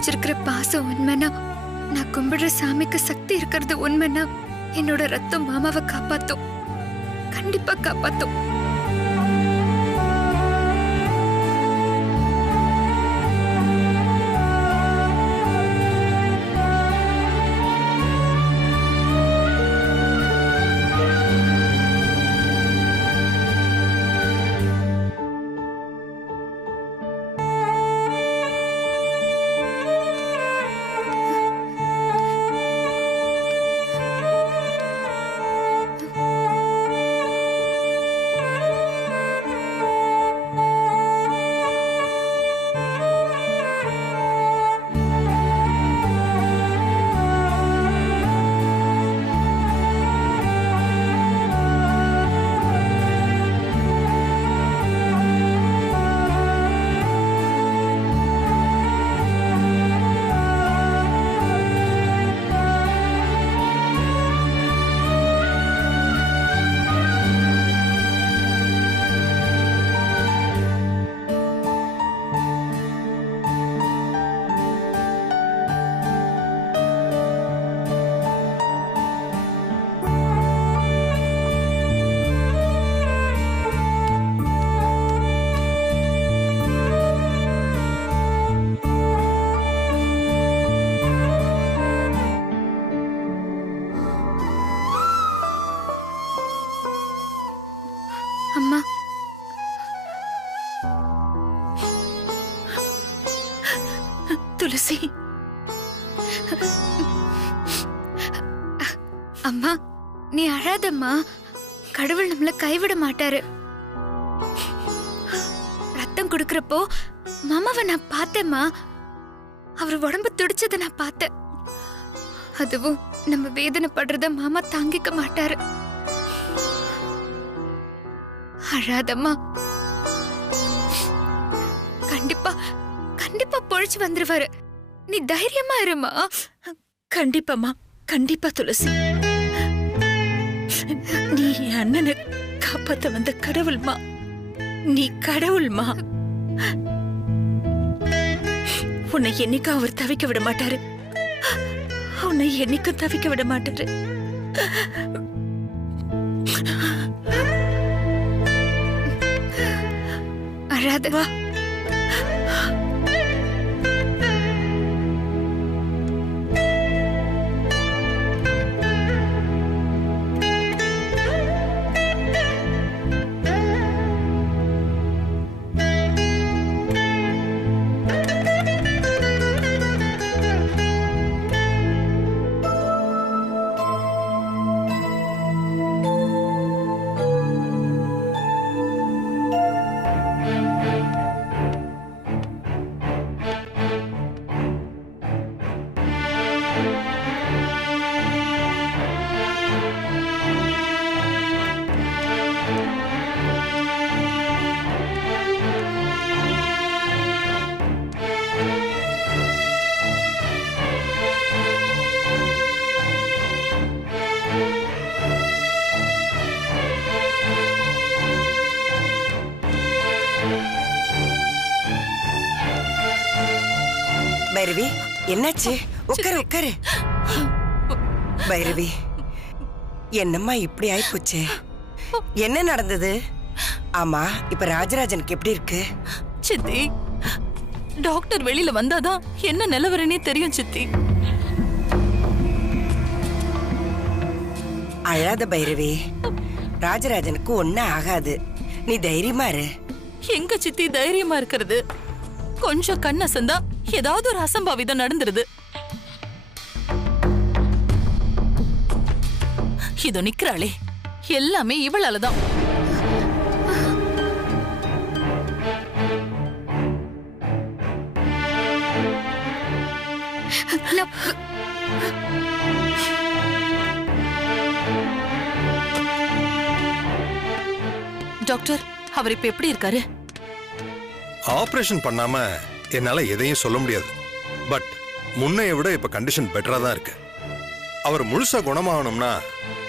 வச்சிருக்கிற பாசம் உண்மைனா, நான் கும்பிடுற சாமிக்கு சக்தி இருக்கிறது உண்மைனா, என்னோட ரத்தம் மாமாவை காப்பாத்தும். கண்டிப்பா காப்பாத்தும். அம்மா, துளசி, அம்மா நீ அழாதம்மா. கடவுள் நம்மள கைவிட மாட்டாரு. ரத்தம் கொடுக்கறப்போ மாமாவை நான் பார்த்தேம்மா. அவர் உடம்பு துடிச்சதை நான் பார்த்தேன். அதுவும் நம்ம வேதனைப்படுறத மாமா தாங்கிக்க மாட்டாரு. அழாதம்மா. கண்டிப்பா கண்டிப்பா பொழைச்சு வந்துருவாரு. நீ தைரியமா இருமா. கண்டிப்பாமா, கண்டிப்பா துளசி. நீ என் அண்ணனை காப்பாத்த வந்த கடவுள்மா. நீ கடவுள்மா. உன்னை என்னைக்கும் அவர் தவிக்க விட மாட்டாரு. உன்னை என்னைக்கும் தவிக்க விட மாட்டாரு. அழாத வா. பைரவி, என்னாச்சு? உட்காரு உட்காரு. பைரவி, என்னம்மா இப்படி ஆயிப்போச்சு? என்ன நடந்தது? ஆமா, இப்ப ராஜராஜனுக்கு எப்படி இருக்கு? சித்தி, டாக்டர் வெளியில வந்தாதான் என்ன நிலவரனே தெரியும் சித்தி. அழாத பைரவி, ராஜராஜனுக்கு ஒன்னும் ஆகாது. நீ தைரியமா இரு. எங்க சித்தி தைரியமா இருக்கிறது? கொஞ்சம் கண்ணசந்தா ஏதாவது ஒரு அசம்பாவிதம் நடந்துருது. இதோ நிக்கிறாளே, எல்லாமே இவளாலதான். டாக்டர், அவர் இப்ப எப்படி இருக்காரு? ஆபரேஷன் பண்ணாம என்னால எதையும் சொல்ல முடியாது. பட் முன்னைய விட இப்ப கண்டிஷன் பெட்டரா தான் இருக்கு. அவர் முழுசா குணமாகணும்னா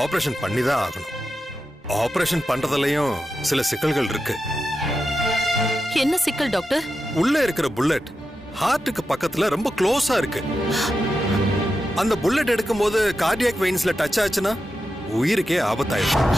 ஆபரேஷன் பண்ணி தான் ஆகணும். ஆபரேஷன் பண்றதுலயும் சில சிக்கல்கள் இருக்கு. என்ன சிக்கல் டாக்டர்? உள்ள இருக்கிற புல்லட் ஹார்ட்டுக்கு பக்கத்துல ரொம்ப க்ளோஸா இருக்கு. அந்த புல்லட் எடுக்கும்போது கார்டியாக் வெயின்ஸ்ல டச் ஆச்சுன்னா உயிருக்கே ஆபத்தாயிடும்.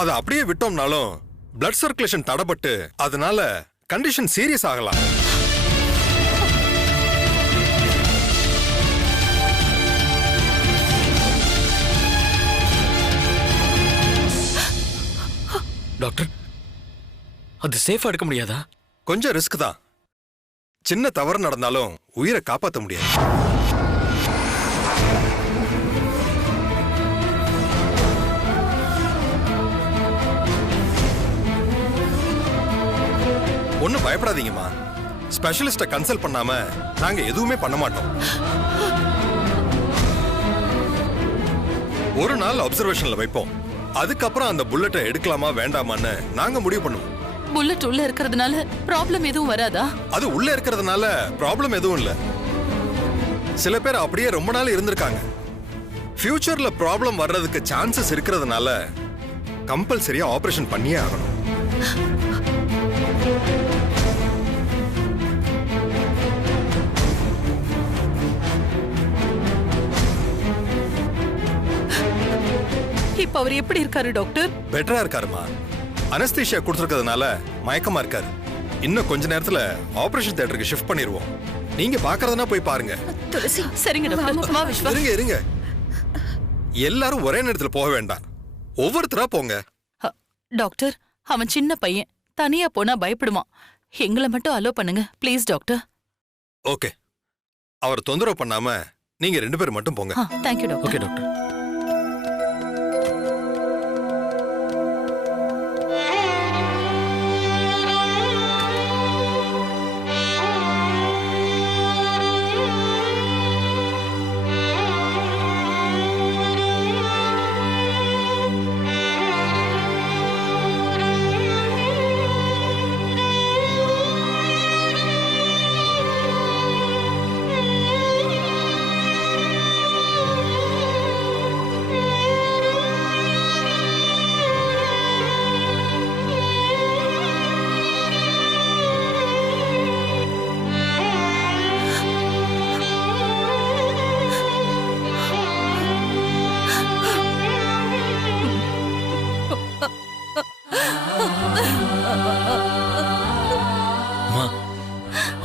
அதை அப்படியே விட்டோம்னாலும் பிளட் சர்க்குலேஷன் தடைபட்டு அதனால கண்டிஷன் சீரியஸ் ஆகலாம். டாக்டர், அது சேஃபா எடுக்க முடியாதா? கொஞ்சம் ரிஸ்க் தான். சின்ன தவறு நடந்தாலும் உயிரை காப்பாற்ற முடியாது. ஒன்னும் பயப்படாதீங்கம்மா. ஸ்பெஷலிஸ்ட கன்சல்ட் பண்ணாம நாங்க எதுவுமே பண்ண மாட்டோம். ஒரு நாள் அப்சர்வேஷன்ல வைப்போம். அதுக்கப்புறம் அந்த புல்லட்டை எடுக்கலாமா வேண்டாமான்னு நாங்க முடிவு பண்ணுவோம். புல்லட் உள்ள இருக்கிறதுனால ப்ராப்ளம் எதுவும் வராதா? அது உள்ள இருக்கிறதுனால ப்ராப்ளம் எதுவும் இல்ல. சில பேர் அப்படியே ரொம்ப நாள் இருந்திருக்காங்க. ஃபியூச்சர்ல ப்ராப்ளம் வர்றதுக்கு சான்சஸ் இருக்கிறதுனால கம்பல்சரியா ஆபரேஷன் பண்ணியே ஆகணும். இப்ப அவர் எப்படி இருக்காரு டாக்டர்? பெட்டரா இருக்காருமா. அனஸ்தீசியா கொடுத்துருக்கிறதுனால மயக்கமா இருக்காரு. இன்னும் கொஞ்ச நேரத்துல ஆபரேஷன் தியேட்டருக்கு ஷிஃப்ட் பண்ணிடுவோம். நீங்க பாக்குறதுனா போய் பாருங்க. துளசி, சரிங்க டாக்டர். வா விஸ்வா. இருங்க. எல்லாரும் ஒரே நேரத்துல போக வேண்டாம். ஒவ்வொருத்தரா போங்க. டாக்டர், அவன் சின்ன பையன், தனியா போனா பயப்படுவான். எங்களை மட்டும் அலோ பண்ணுங்க ப்ளீஸ் டாக்டர். ஓகே, அவர் தொந்தரவு பண்ணாம நீங்க 2 பேர் மட்டும் போங்க. Thank you doctor. Okay doctor.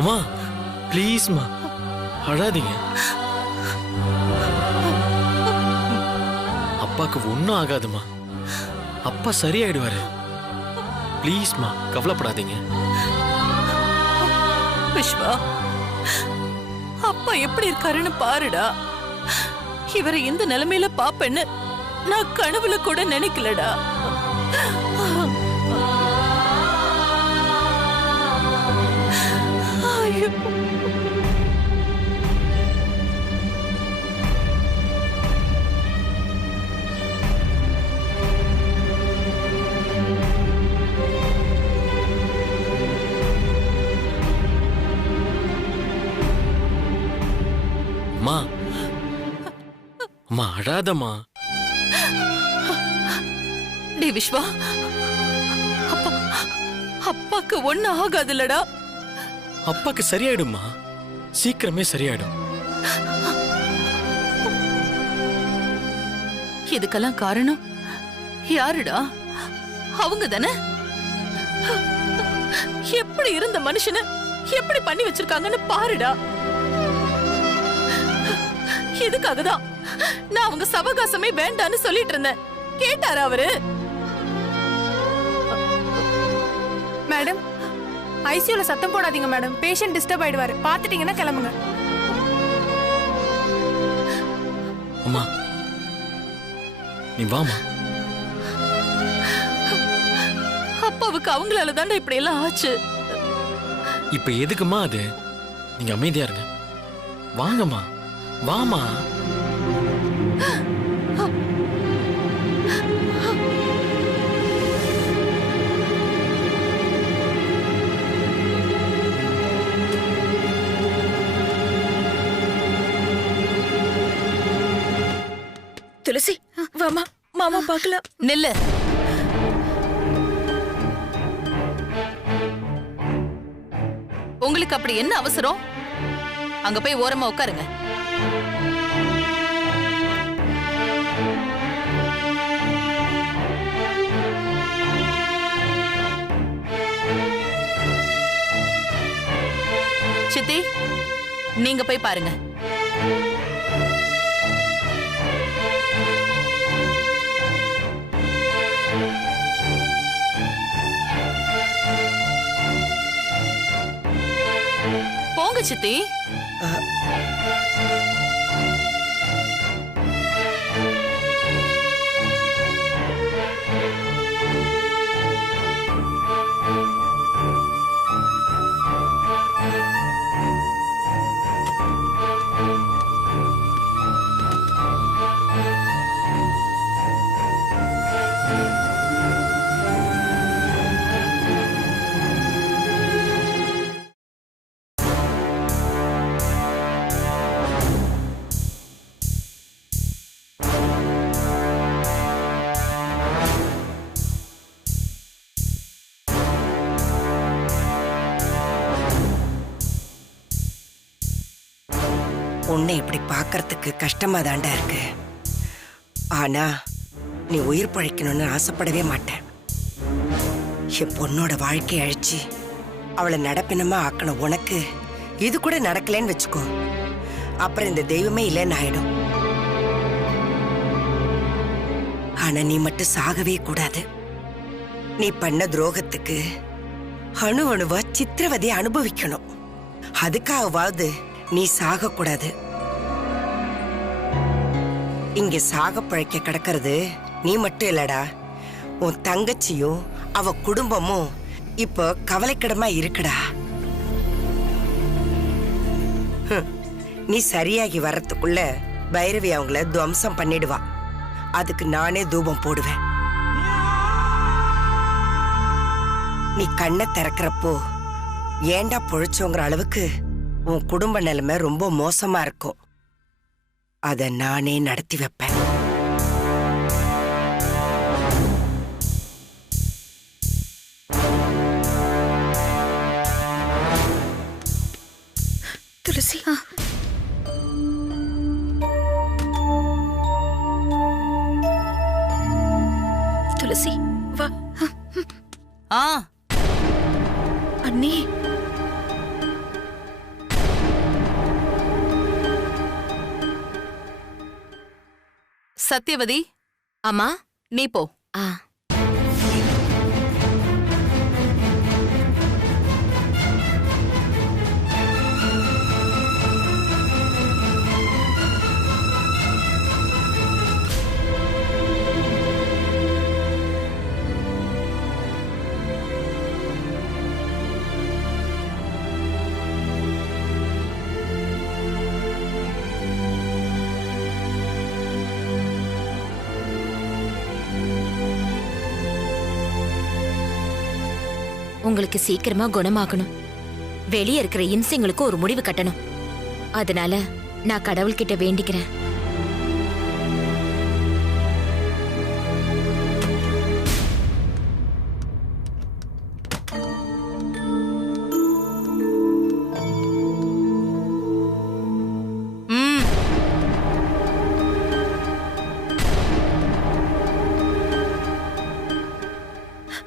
அம்மா ப்ளீஸ்மா, அழாதீங்க. அப்பாக்கு ஒன்னும் ஆகாதுமா. அப்பா சரியாயிடுவாரு. ப்ளீஸ்மா, கவலைப்படாதீங்க. விஸ்வா, அப்பா எப்படி இருக்காருன்னு பாருடா. இவரை இந்த நிலைமையில பாப்பேன்னு நான் கனவுல கூட நினைக்கலடா. அம்மா, அம்மா அழாதம்மா. டே விஸ்வா, அப்பாக்கு ஒண்ணு ஆகாதுல்லடா. அப்பாக்கு சரியாயிடும்மா, சீக்கிரமே சரியாயிடும். இதுக்கெல்லாம் காரணம் யாருடா? அவங்க தானே. எப்படி இருந்த மனுஷனை எப்படி பண்ணி வச்சிருக்காங்கன்னு பாருடா. இதுக்காக தான் நான் அவங்க சவகாசமே வேண்டான்னு சொல்லிட்டு இருந்தேன். கேட்டாரா அவரு? மேடம், ஐசியூல சத்தம் போடாதீங்க மேடம். Patient disturb ஆயிடுவாரு. பாத்துட்டீங்கன்னா கிளம்புங்க. அம்மா நீ வாமா. அப்பாவுக்கு அவங்களால தாண்டா இப்படி எல்லாம் ஆச்சு. இப்ப எதுக்குமா அது? நீங்க அமைதியா இருங்க. வாங்கம்மா, வாமா. வாமா மாமா பார்க்கலாம். நில்லு. உங்களுக்கு அப்படி என்ன அவசரம்? அங்க போய் ஓரமா உட்காருங்க. சித்தி, நீங்க போய் பாருங்க. போங்க சித்தி. உன்னை இப்படி பார்க்கறதுக்கு கஷ்டமா தாண்டா இருக்கு. ஆனா நீ உயிர் பழைக்கணும்னு ஆசைப்படவே மாட்டேன். என் பொண்ணோட வாழ்க்கையை அழிச்சு அவளை நடப்பினமா ஆக்கணும் உனக்கு இது கூட நடக்கலன்னு வச்சுக்கோ, அப்புறம் இந்த தெய்வமே இல்லைன்னு ஆயிடும். ஆனா நீ மட்டும் சாகவே கூடாது. நீ பண்ண துரோகத்துக்கு அணு அணுவா சித்திரவதையை அனுபவிக்கணும். அதுக்காகவாவது நீ சாக கூடாது. இங்க சாக பழைக்க கிடக்கிறது நீ மட்டும் இல்லடா, உன் தங்கச்சியும் அவ குடும்பமும் இப்போ கவலைக்கிடமா இருக்குடா. நீ சரியாகி வர்றதுக்குள்ள பைரவி அவங்கள துவம்சம் பண்ணிடுவா. அதுக்கு நானே தூபம் போடுவேன். நீ கண்ணை திறக்கிறப்போ ஏண்டா பொழைச்சோங்கிற அளவுக்கு உன் குடும்ப நிலைமை ரொம்ப மோசமா இருக்கும். அத நானே நடத்தி வைப்பேன். துளசி, துளசி வா. அண்ணி, சத்யவதி. அம்மா. நீ போ. உங்களுக்கு சீக்கிரமா குணமாகணும். வெளியே இருக்கிற இம்சைங்களுக்கு ஒரு முடிவு கட்டணும். அதனால நான் கடவுள்கிட்ட வேண்டிக்கிறேன்.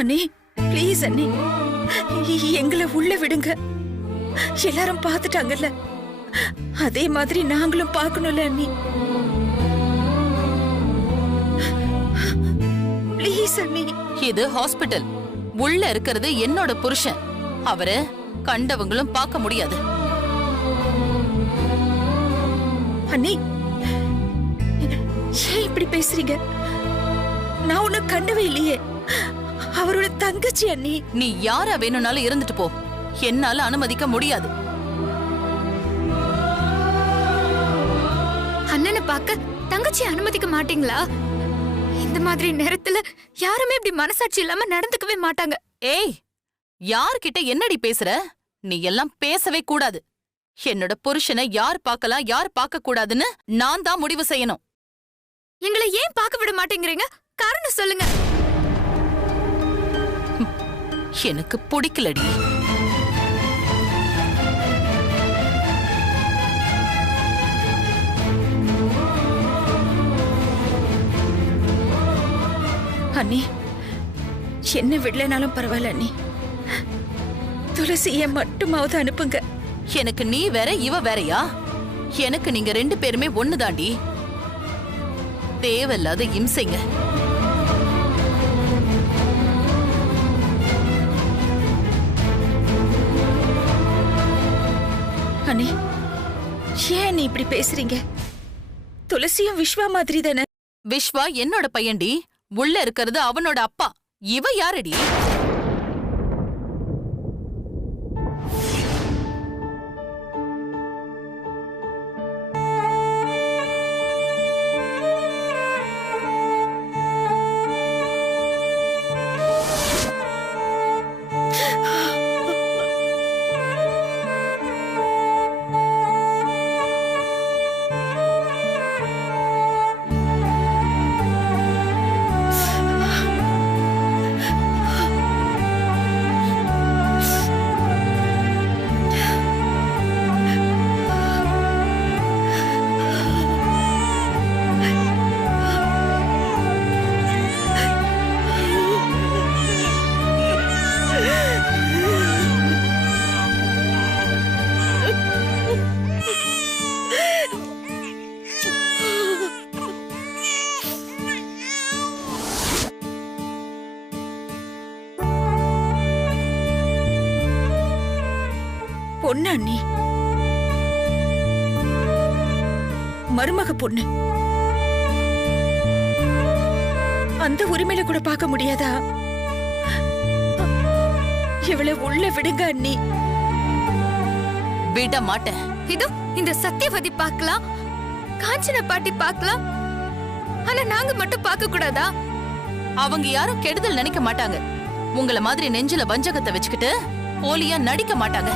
அண்ணி ப்ளீஸ் அண்ணி, எங்களை உள்ள விடுங்க. எல்லாரும் பார்த்துட்டாங்கல்ல, அதே மாதிரி நாங்களும் பார்க்கணும்ல அண்ணி. ப்ளீஸ் அண்ணி. இது ஹாஸ்பிட்டல். உள்ள இருக்கிறது என்னோட புருஷன். அவரை கண்டவங்களும் பார்க்க முடியாது. அண்ணி ஏன் இப்படி பேசுறீங்க? நான் உன்னை கண்டவே இல்லையே. அவரோட தங்கச்சி அண்ணி. நீ யாரா வேணும்னாலும் இருந்துட்டு போ. என்னால அனுமதிக்க முடியாது. அண்ணனை பார்க்க தங்கச்சி அனுமதிக்க மாட்டீங்களா? இந்த மாதிரி நேரத்துல யாருமே இப்படி மனசாட்சி இல்லாம நடந்துக்கவே மாட்டாங்க. ஏய், யார்கிட்ட என்னடி பேசுற? நீ எல்லாம் பேசவே கூடாது. என்னோட புருஷனை யார் பார்க்கலாம் யார் பார்க்க கூடாதுன்னு நான் தான் முடிவு செய்யணும். எங்களை ஏன் பார்க்க விட மாட்டேங்கிறீங்க? காரணம் சொல்லுங்க. எனக்கு பிடிக்கலடி. அண்ணி, என்ன விடலனாலும் பரவாயில்ல அண்ணி. துளசிய மட்டுமாவது அனுப்புங்க. எனக்கு நீ வேற இவ வேறயா? எனக்கு நீங்க 2 பேருமே ஒண்ணுதாண்டி. தேவையில்லாத இம்சைங்க. அண்ணி, ஏன் நீ இப்படி பேசுறீங்க? துளசியும் விஸ்வா மாதிரி தானே? விஸ்வா என்னோட பையன்டி. உள்ள இருக்கிறது அவனோட அப்பா. இவ யாரடி? பொண்ணு அண்ணி, மருமக பொண்ணு. அந்த உரிமையில கூட பார்க்க முடியாதா? இவளை உள்ள விடுங்க அண்ணி. விட மாட்டேன். இதோ இந்த சத்தியவதி பார்க்கலாம், காஞ்சன பாட்டி பார்க்கலாம், ஆனா நாங்க மட்டும் பார்க்க கூடாதா? அவங்க யாரும் கெடுதல் நினைக்க மாட்டாங்க. உங்கள மாதிரி நெஞ்சில வஞ்சகத்தை வச்சுக்கிட்டு போலியா நடிக்க மாட்டாங்க.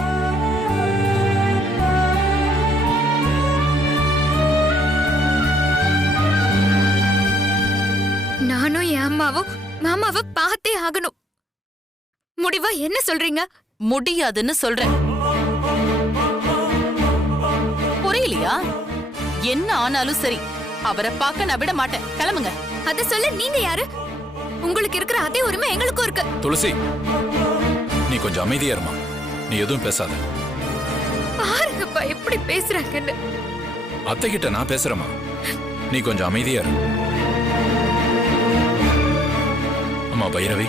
நானும் என் அம்மாவும் மாமாவை பார்த்தே ஆகணும். முடிவா என்ன சொல்றீங்க? முடியாதுன்னு சொல்றேன். புரியலையா? என்ன ஆனாலும் சரி, அவரை பார்க்க நான் விட மாட்டேன். கிளம்புங்க. அத சொல்ல நீங்க யாரு? உங்களுக்கு இருக்கிற அதே உரிமை எங்களுக்கும் இருக்கு. துளசி, நீ கொஞ்சம் அமைதியா இருமா. நீ எதுவும் பேசாத. பாருங்கப்பா எப்படி பேசுறாங்கன்னு. அத்தை கிட்ட நான் பேசுறேமா. நீ கொஞ்சம் அமைதியா இரு. அம்மா பைரவி,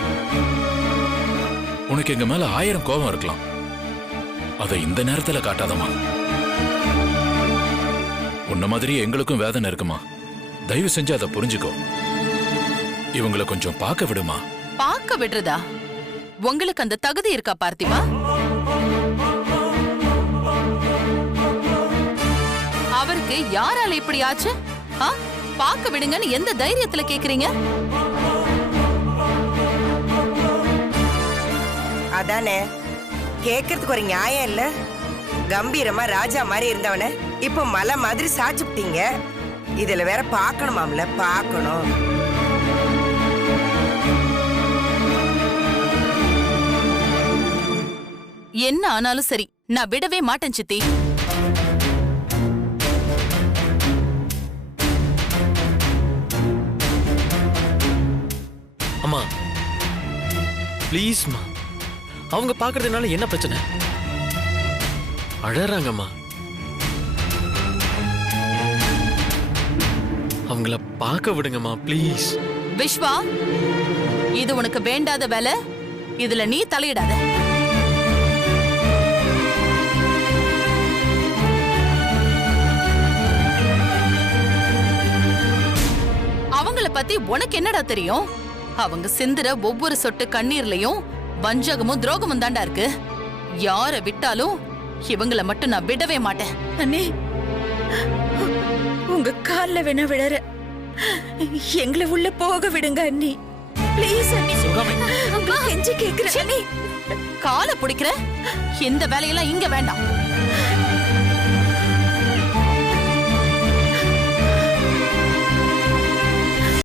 உனக்கு எங்க மேல 1000 கோபம் இருக்கலாம். அதை இந்த நேரத்துல காட்டாதம்மா. உன்ன மாதிரி எங்களுக்கும் வேதனை இருக்குமா. தயவு செஞ்சு அதை புரிஞ்சுக்கோ. இவங்களை கொஞ்சம் பார்க்க விடுமா. பார்க்க விடுறதா? உங்களுக்கு அந்த தகுதி இருக்கா பார்த்திபா? அவருக்கு யாரால இப்படி ஆச்சு? பார்க்க விடுங்கன்னு எந்த தைரியத்துல கேக்குறீங்க? அதானே கேக்குறதுக்கு ஒரு நியாயம் இல்ல. கம்பீரமா ராஜா மாதிரி இருந்தவன இப்ப மலை மாதிரி சாச்சுட்டீங்க. இதுல வேற பாக்கணுமாம்ல, பாக்கணும். என்ன ஆனாலும் சரி, நான் விடவே மாட்டேன் சித்தி. அம்மா ப்ளீஸ்மா, அவங்க பார்க்கறதுனால என்ன பிரச்சனை? அழறாங்கம்மா. அவங்கள பார்க்க விடுங்கம்மா ப்ளீஸ். விஸ்வா, இது உனக்கு வேண்டாத வேலை. இதுல நீ தலையிடாத. அவங்கள பத்தி உனக்கு என்னடா தெரியும்? அவங்க சிந்துற ஒவ்வொரு சொட்டு கண்ணீர்லயும் வஞ்சகமும் துரோகமும் தாண்டா இருக்கு. யார விட்டாலும் இவங்கள மட்டும் நான் விடவே மாட்டேன். அண்ணே, உங்க கால்ல வேணா விழற. எங்களை உள்ள போக விடுங்க அண்ணி. ப்ளீஸ் அண்ணி. உங்களை கெஞ்சி கேக்குறேன் அண்ணி. காலை பிடிக்கிற இந்த வேலையெல்லாம் இங்க வேண்டாம்.